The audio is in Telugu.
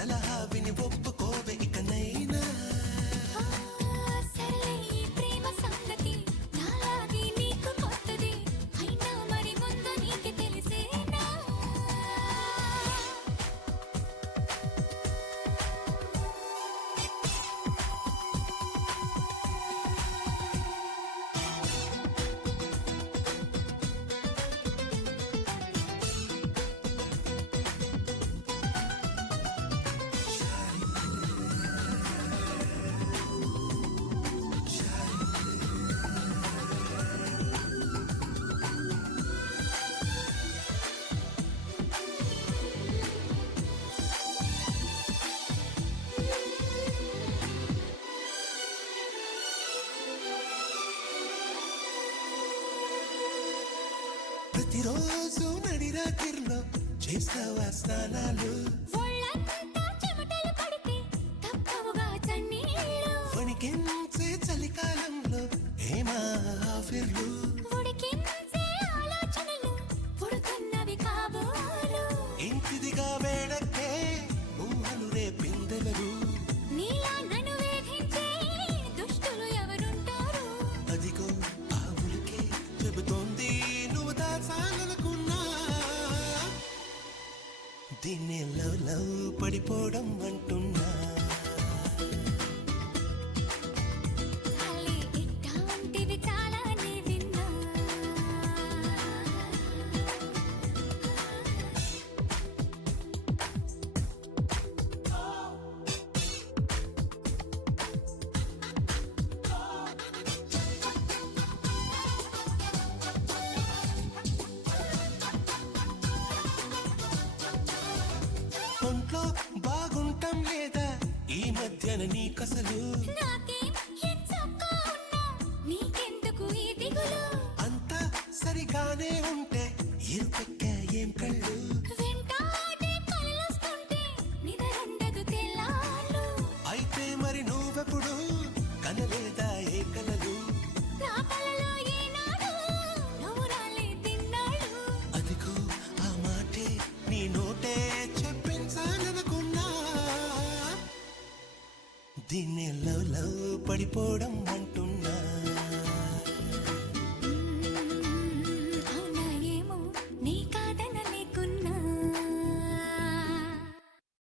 సలహా విని ఒప్పుకోవే ఇకనైనా. సర్లే ఈ ప్రేమ సంగతి నాలాగే నీకు కొత్తది అయినా మరి ముందు నీకు తెలిసేనా. ప్రతిరోజు నడిరాత్రిలో చేస్తావా స్నానాలు, ఒళ్ళంతా చెమటలు పడితే తప్పవుగా చన్నీళ్ళు, వణికించే చలికాలంలో ఏమా ఆఫర్లు, ఉడికించే ఆలోచనలు పుడుతున్నవి కాబోలు. ఇంటిదిగా వేడక్కే ఊహలు రేపిందెవరు, నీలా నన్ను వేధించే దుష్టులు ఎవరుంటారు. అదిగో ఆ ఉలికే చెబుతోంది నువ్వు దాచాలనుకున్నా. దీన్ని లవ్ లవ్ పడిపోవడం అంటున్నా. చాలే ఇట్లాంటివి చాలానే విన్నా. ఒంట్లో బాగుంటాం లేదా ఈ మధ్యన నీకసలు, నాకేం ఎంచక్కా ఉన్నా నీకెందుకు ఈ దిగులు. అంతా సరిగానే ఉంటే ఇరుపెక్క ఏం కళ్ళు, వెంటాడే కలలొస్తుంటే నిదరుండదు తెల్లార్లు. అయితే మరి నువ్వెప్పుడు కనలేదా ఏ కలలు, నా కలలో ఏనాడు నువ్వు రాలేదిన్నాడు. అదిగో ఆ మాటే నీ నోటే చెప్పించాలనుకున్నా. దీన్ని లవ్ లవ్ పడిపోవడం అంటున్నా.